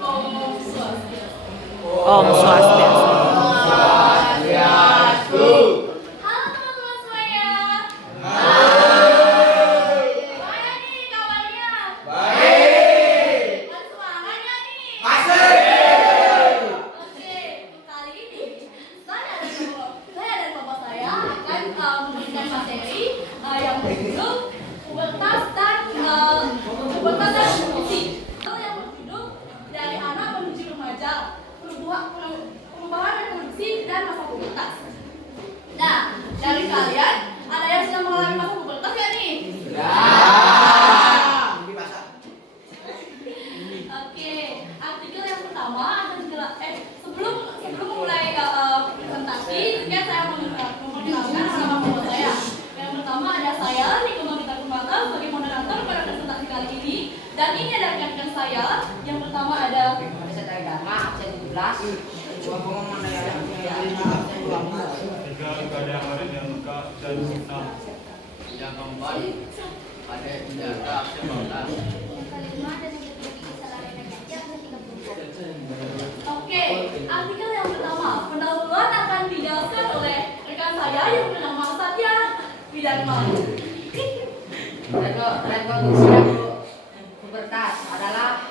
Om Swastiastu. Halo teman-teman semuanya. Gimana nih kabarnya? Baik. Semangat nggak nih? Oke, untuk kali ini saya dan bapak saya akan memberikan materi yang berjudul pubertas dan puberti. Yang berjudul dari anak menuju remaja, perubahan reproduksi dan masa pubertas. Nah, dari kalian ada yang sedang mengalami masa pubertas ya nih? Oke, artikel yang pertama akan sebelum mulai presentasi, sekian saya memperkenalkan nama bapak saya. Yang pertama ada saya, Niko Magita Kumata, sebagai moderator pada presentasi kali ini. Dan ini ada rekan-rekan saya. Yang pertama ada yang keempat ada penjaga absen 14. Oke, artikel yang pertama, pendahuluan akan dijelaskan oleh rekan saya yang bernama Satya Widharma. Reproduksi pubertas adalah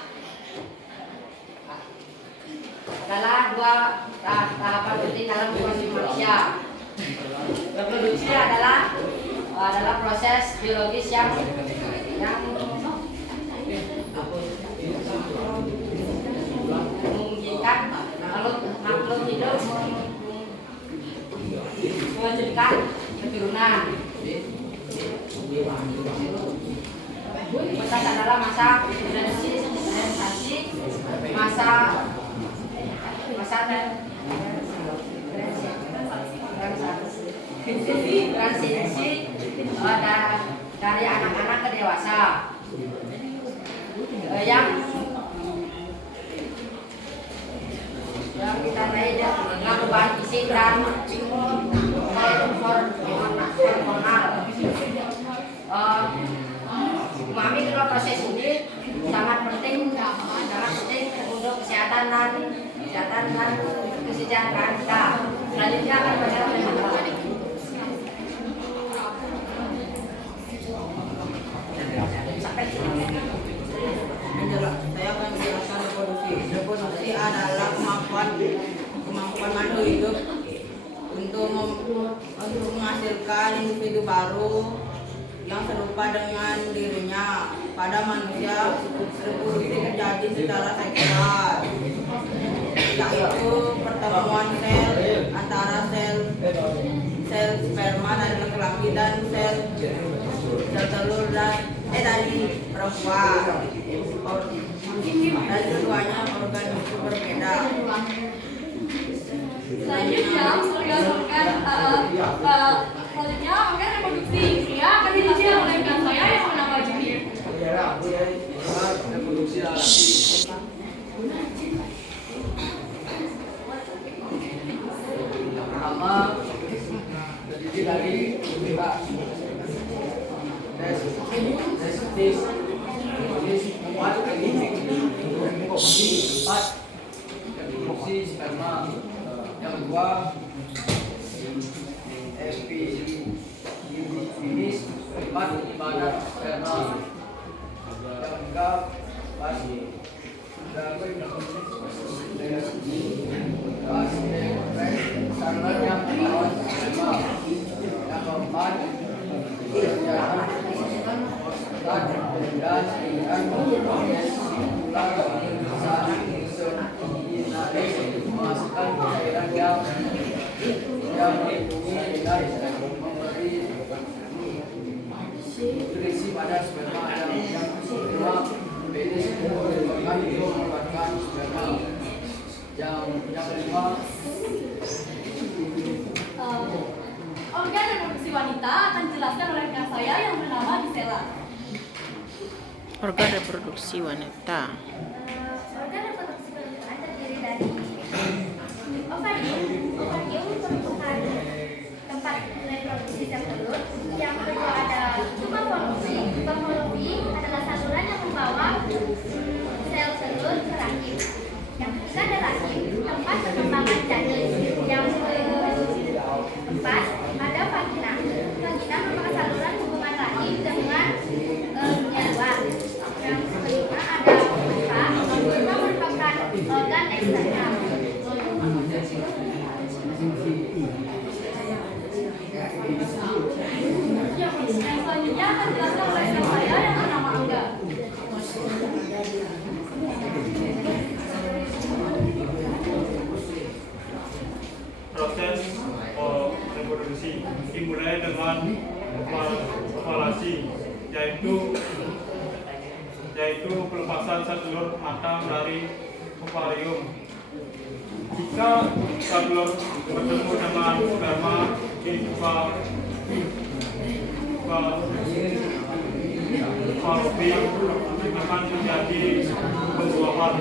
dua tahapan penting dalam proses manusia. Reproduksi adalah proses biologis yang memungkinkan makhluk hidup mewujudkan keturunan. Pubertas adalah masa diferensiasi, masa transisi dari anak-anak ke dewasa yang ditandai dengan perubahan fisik dan hormonal. Memahami kedua proses ini sangat penting untuk kesehatan dan kesejahteraan kita. Selanjutnya akan berjalan dengan baik. Saya akan menjelaskan reproduksi. Reproduksi adalah kemampuan makhluk hidup untuk menghasilkan individu baru yang serupa dengan dirinya. Pada manusia, reproduksi terjadi secara seksual, yaitu pertemuan sel antara sel sperma dari laki-laki dan sel telur dari perempuan. Dan keduanya organ itu berbeda. Selanjutnya, organ reproduksi pria akan dijelaskan oleh rekan saya yang bernama Juni. Reproduksi yang pertama terdiri dari reproduksi sperma. Yang kedua finish ibadat sperma. Yang ketiga salurannya melawan sperma. Yang keempat dan proses ulang memasukkan cairan yang melindungi dan memberi nutrisi pada sperma. Yang kedua penis merupakan sperma. Yang kelima organ reproduksi wanita akan dijelaskan oleh rekan saya yang bernama Gisela. Organ reproduksi wanita. Organ reproduksi wanita terdiri dari ovarium. Ovarium merupakan tempat reproduksi sel telur. Yang kedua ada tuba polusi. Tuba polusi adalah saluran yang membawa sel telur ke rahim. telur matang dari ovarium. Jika telur bertemu dengan sperma dibuka fallopi akan terjadi pembuahan.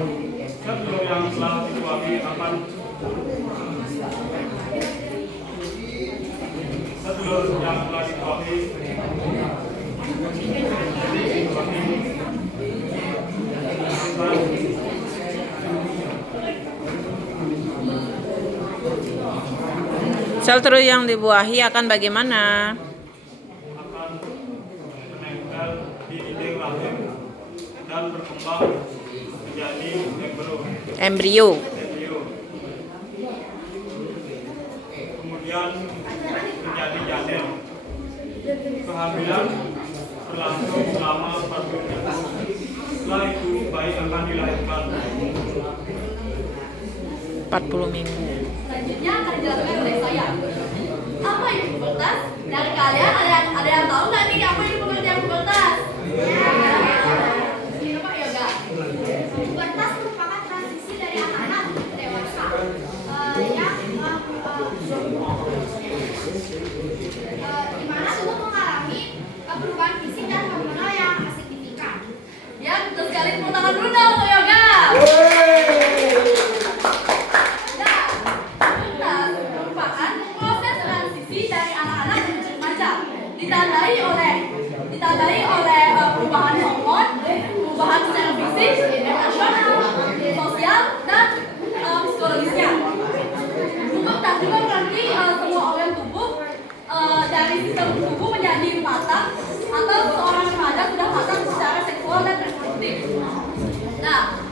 Telur yang telah dituami akan Sel telur yang dibuahi akan bagaimana? Akan menempel di dinding rahim dan berkembang menjadi Embrio. Kemudian menjadi janin. Kehamilan berlangsung selama 40 minggu. Setelah itu bayi akan dilahirkan. 40 minggu. Selanjutnya akan dijelaskan oleh saya. Apa itu pubertas? Dari kalian ada yang tahu nggak nih apa itu pengertian pubertas? Coba Yoga. Pubertas merupakan transisi dari anak-anak ke dewasa di mana tubuh mengalami perubahan fisik dan hormonal yang signifikan. Ya, betul sekali. Tepuk tangan dulu dong untuk Yoga. Nah, pubertas merupakan proses transisi dari anak-anak menuju remaja, ditandai oleh perubahan hormon, perubahan secara fisik, emosional, sosial, dan psikologisnya. Pubertas juga berarti semua organ tubuh dari sistem tubuh menjadi matang atau seorang remaja sudah matang secara seksual dan reproduktif. Nah,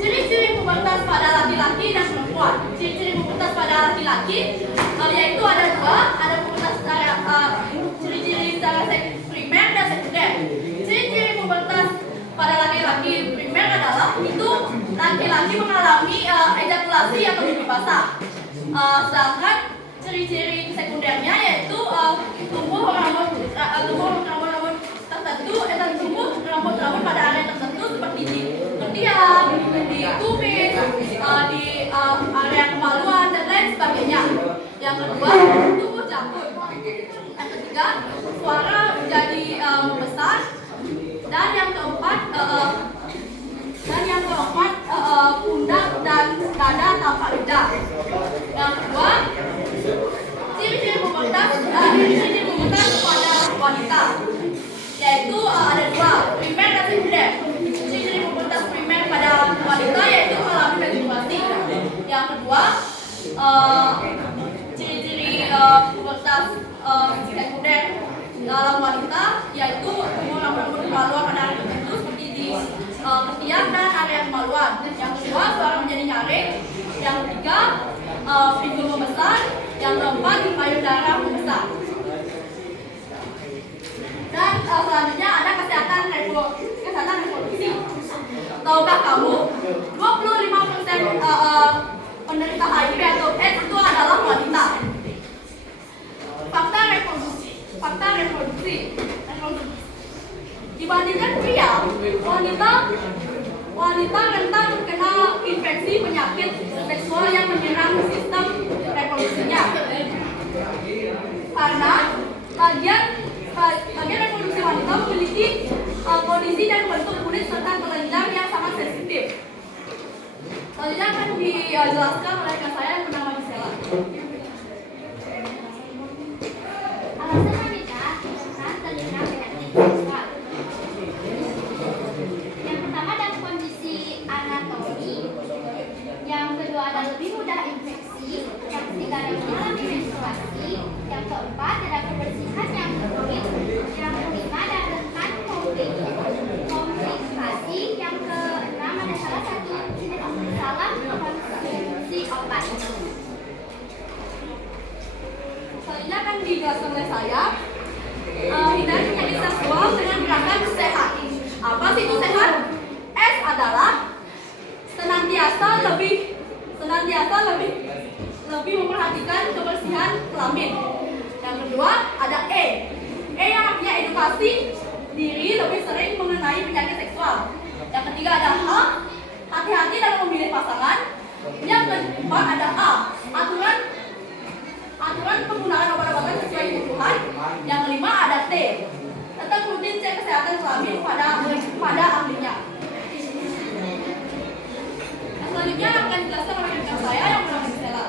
ciri-ciri pubertas pada laki-laki dan perempuan. Ciri-ciri pubertas pada laki-laki yaitu ada dua, ada pubertas secara ciri-ciri secara primer dan sekunder. Ciri-ciri pubertas pada laki-laki primer adalah itu laki-laki mengalami ejakulasi atau mimpi basah. Sedangkan ciri-ciri sekundernya yaitu tumbuh rambut pada area tertentu seperti di ketiak, di kumis, di area kemaluan dan lain sebagainya. Yang kedua, tubuh jangkut. Yang ketiga, suara menjadi membesar. Dan yang keempat, pundak dan dada tampak lidah. Yang kedua, ciri-ciri pubertas pada wanita, yaitu ada dua, primer dan sekunder. Ciri-ciri pubertas primer pada wanita yaitu mengalami menstruasi. Yang kedua, ciri-ciri pubertas sekunder dalam wanita yaitu tumbuh rambut kemaluan pada area tertentu seperti di ketiak dan area kemaluan. Yang kedua, suara menjadi nyaring. Yang ketiga, pinggul membesar. Yang keempat, payudara membesar. Dan selanjutnya ada kesehatan reproduksi. Tahukah kamu 25% penderita HIV atau AIDS itu adalah wanita. Fakta reproduksi. Dibandingkan pria, wanita rentan terkena infeksi penyakit seksual yang menyerang sistem reproduksinya. Karena bagian reproduksi wanita memiliki kondisi dan bentuk kulit serta kelenjar yang sangat sensitif. Selanjutnya akan dijelaskan oleh rekan saya yang bernama Gisela. Alasan wanita rentan terkena penyakit seksual. Yang pertama adalah kondisi anatomi. Yang kedua adalah lebih mudah infeksi. Yang ketiga adalah mengalami menstruasi. Yang keempat adalah kebersihan yang rumit. Yang kelima adalah rentan komplikasi. Yang keenam ada salah konsumsi obat. Selanjutnya akan dijelaskan oleh saya. Hindari penyakit seksual dengan gerakan sehat. Apa sih itu sehat? S adalah senantiasa lebih memperhatikan kebersihan kelamin. Yang kedua ada E yang artinya edukasi diri lebih sering mengenai penyakit seksual. Yang ketiga ada H hati-hati dalam memilih pasangan. Yang keempat ada A, aturan penggunaan obat-obatan sesuai kebutuhan. Yang kelima ada T, tetap rutin cek kesehatan kelamin pada ahlinya. Selanjutnya akan dijelaskan oleh rekan saya yang bernama Stella.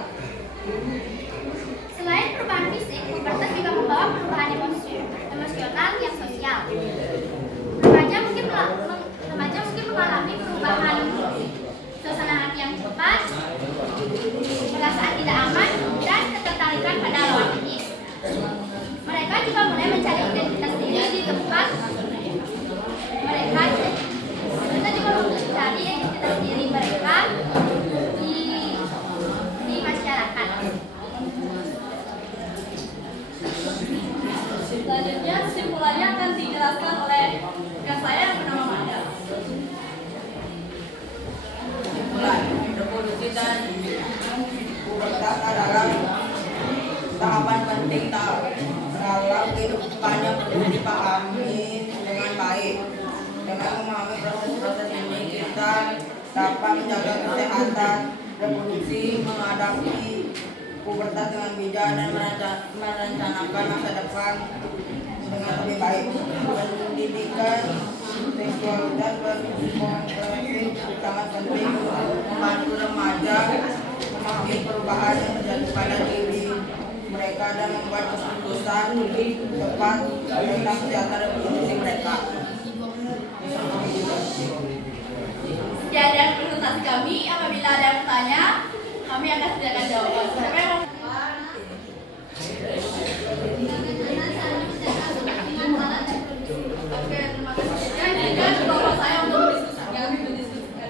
Selain perubahan fisik, pubertas juga membawa perubahan emosional yang sosial. Remaja mungkin mengalami perubahan suasana hati yang cepat, perasaan tidak aman, dan ketertarikan pada lawan jenis. Mereka juga mulai mencari identitas diri di tempat mereka juga mencari identitas diri mereka di masyarakat. Selanjutnya kesimpulannya akan dijelaskan oleh rekan saya yang bernama Manda. Kesimpulan, reproduksi dan pubertas adalah tahapan penting dalam kehidupan yang perlu dipahami dengan baik. Dengan memahami proses-proses ini, kita dapat menjaga kesehatan reproduksi, menghadapi pubertas dengan bijak, dan merencanakan masa depan dengan lebih baik. Pendidikan seksualitas berkomprehensif sangat penting untuk membantu remaja memahami perubahan yang terjadi pada diri mereka dan membuat keputusan lebih tepat tentang kesehatan reproduksi mereka. Sekian dari presentasi kami. Apabila ada yang bertanya, kami akan sediakan jawaban. Siapa yang mau? Oke, terima kasih. Sekarang bapak saya untuk berdiskusikan.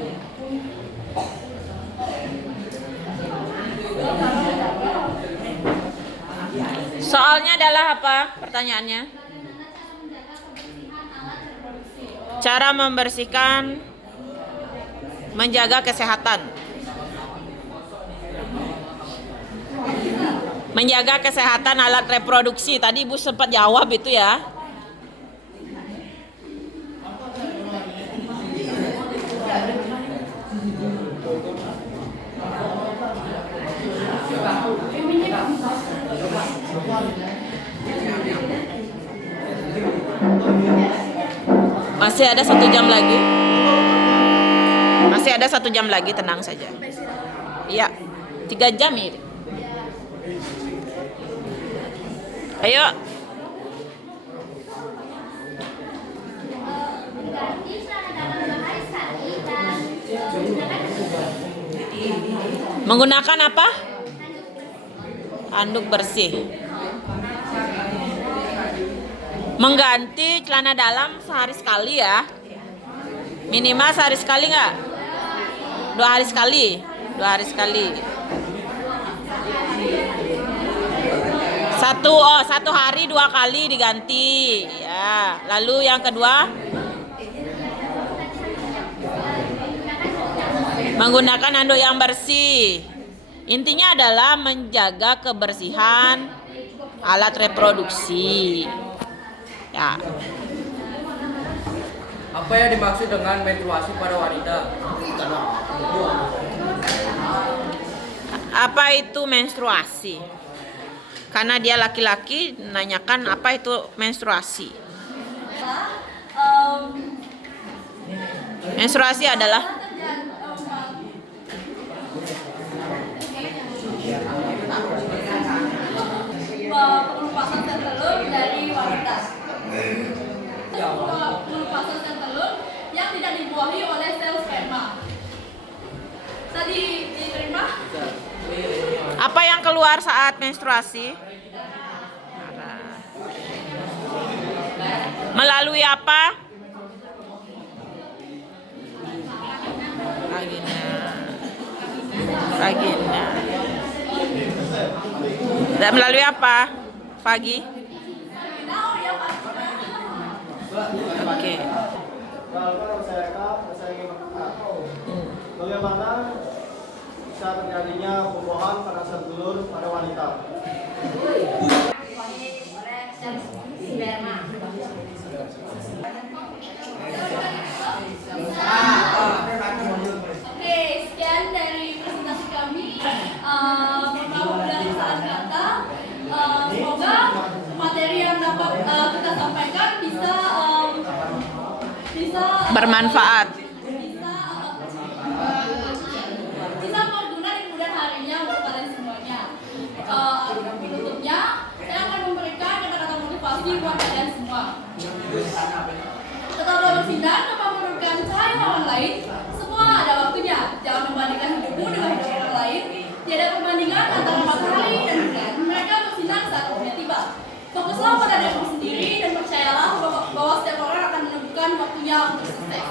Soalnya adalah apa pertanyaannya? Cara membersihkan, menjaga kesehatan. Menjaga kesehatan alat reproduksi. Tadi Ibu sempat jawab itu ya. Masih ada 1 jam lagi. Masih ada 1 jam lagi, tenang saja. Iya, 3 jam ini. Ayo. Ganti celana dalam 2 hari sekali dan Menggunakan apa? Handuk bersih. Mengganti celana dalam sehari sekali ya. Minimal sehari sekali nggak? 2 hari sekali. 2 hari sekali. 1 hari 2 kali diganti. Ya. Lalu yang kedua, menggunakan handuk yang bersih. Intinya adalah menjaga kebersihan alat reproduksi. Ya. Apa yang dimaksud dengan menstruasi pada wanita? Apa itu menstruasi? Karena dia laki-laki, nanyakan apa itu menstruasi. Menstruasi adalah penumpasan sel telur dari wanita. Penumpasan sel telur yang tidak dibuahi oleh sel sperma. Tadi diterima? apa yang keluar saat menstruasi? Melalui apa? Vagina. Dan melalui apa? Pagi? Oke. Bagaimana bisa terjadinya pembuahan pada sel telur pada wanita? Oke, bermanfaat. Bisa berguna di kemudian harinya untuk kalian semuanya. Penutupnya, saya akan memberikan kata-kata motivasi buat kalian semua. Tetaplah bersinar tanpa menurunkan cahaya lawan lain. Semua ada waktunya. Jangan membandingkan hidupmu dengan hidup orang lain. Tiada perbandingan antara matahari dan bulan. Mereka bersinar saat waktunya tiba. Fokuslah pada dirimu sendiri dan percayalah bahwa setiap orang akan menemukan waktunya untuk sukses.